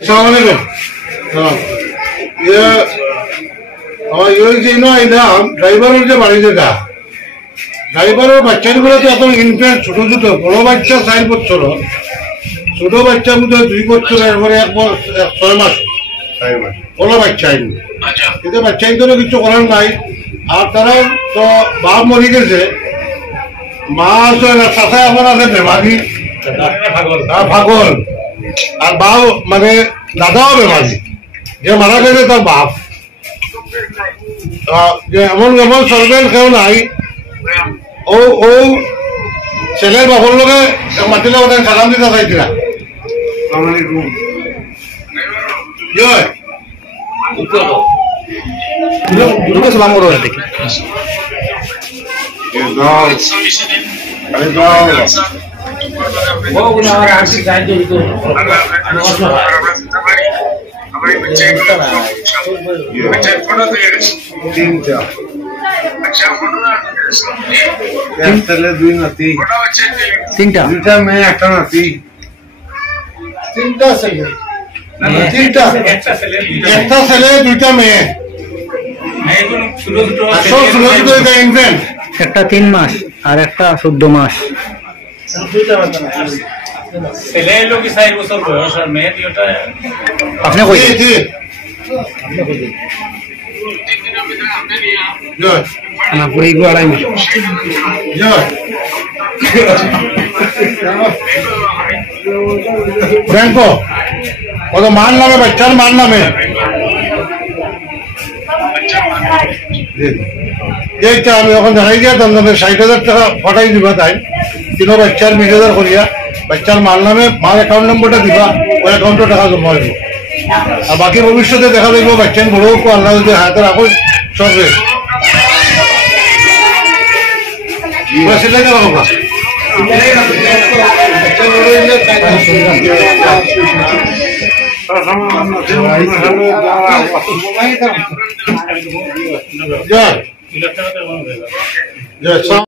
আসসালামু আলাইকুম। ড্রাইভারের যে বাড়ি যেটা ড্রাইভারের বাচ্চাগুলো তো এখন ইনফ্যান্ট ছোট ছোট, বড় বাচ্চা 4 বছর, ছোট বাচ্চা বোধ 2 বছর, এরপরে 6 মাস বড় বাচ্চা আইনি। কিন্তু বাচ্চা তো কিছু করার নাই। আর তারা তো বাপ মরি গেছে, মা আছে চাষা এখন আছে বেমারি পাগল, আর বাপ মানে দাদাও বেমারি, যে মারা গেছে তার বাপ। যে এমন এমন সরকার কেউ নাই। ও ও ছেলের বাপর লোকে মাতিলে ওটা সালাম দিতে চাইছিলাম। সালাম করো দেখি। তিনটা মেয়ে, একটা নাতি, একটা ছেলে, 2টা মেয়ে, একটা 3 মাস আর একটা 14 মাস। ছেলে এলো কি 4 বছর বয়স, আর মেয়ে আপনি কই না কই গড়াই ব্যাংকো ওদের মার নামে, বাচ্চার মার নামে। এইটা আমি এখন দেখাই দিয়া তার 60,000 টাকা ফটাই দিবা, তাই 3 বাচ্চার 20,000 করিয়া বাচ্চার মার নামে, মার অ্যাকাউন্ট নম্বরটা দিবা, ওই অ্যাকাউন্টে টাকা জমা হইব। আর বাকি ভবিষ্যতে দেখা দেখবো বাচ্চান বড় হোক, আল্লাহ যদি হাতের এখন চলবে।